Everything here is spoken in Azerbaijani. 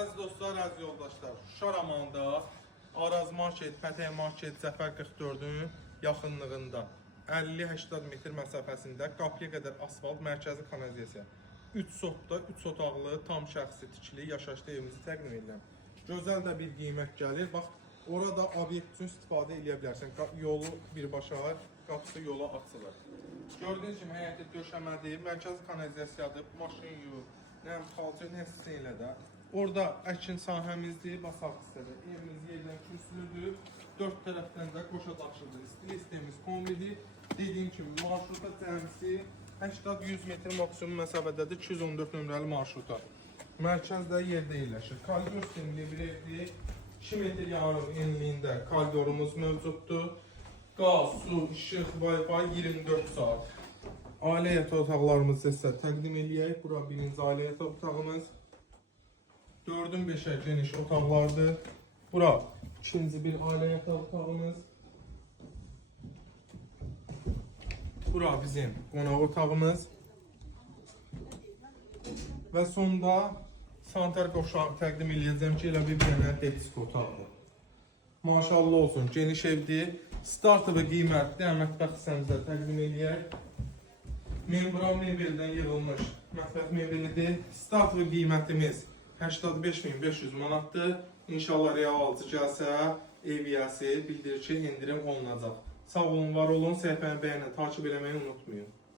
Əziz dostlar, əziz yoldaşlar, Şuşa Ramonda Araz Market, Pətək Market, Zəfər 44-ün yaxınlığında 50-80 metr məsafəsində qapıya qədər asfalt, mərkəzi kanalizasiya, 3 sotda, 3 otaqlı, tam şəxsi tikili yaşayışlı evimizi təqdim edirəm. Gözəl də bir qiymət gəlir. Bax, orada obyekt üçün istifadə edə bilərsən. Yolu birbaşa, qapısı yola açılır. Gördüyünüz kimi həyəti döşəmədir, mərkəzi kanalizasiyadır, maşın yuv, nəm xalça, nəsə ilə də. Orada əkin sahəmizdir, basaq hissədə. Evimiz yerdən kürsülüdür, 4 tərəfdən də qoşa daşıdır. Stil sistemimiz kombidir. Dediyim kimi marşruta cəmsi 80-100 metr maksimum məsafədədir, 214 nömrəli marşruta. Mərkəzdə yerdə yerləşir. Koridor sistemli bir evdir. 2 metr yarım enliyində koridorumuz mövcuddur. Qaz, su, işıq, Wi-Fi 24 saat. Ailə yataq otaqlarımızı sizə təqdim edək. Bura birinci ailə yataq otağımız. 4'ün 5'e geniş otaqlardır. Bura ikinci bir ailə yataq otağımız. Bura bizim qonaq otağımız. Və sonda sanitar qovşağı təqdim edəcəm ki, elə bir dənə depisk otaqdır. Maşallah olsun, geniş evdir. Startı və qiymətli mətbəx hissəmizdə təqdim edək. Membran mebeldən yığılmış mətbəx mebelidir. Start və qiymətimiz 85.500 manatdır. İnşallah real alıcı gəlsə, ev yiyəsi bildirir ki, indirim olunacaq. Sağ olun, var olun, səhifəni bəyənə, takip eləməyi unutmayın.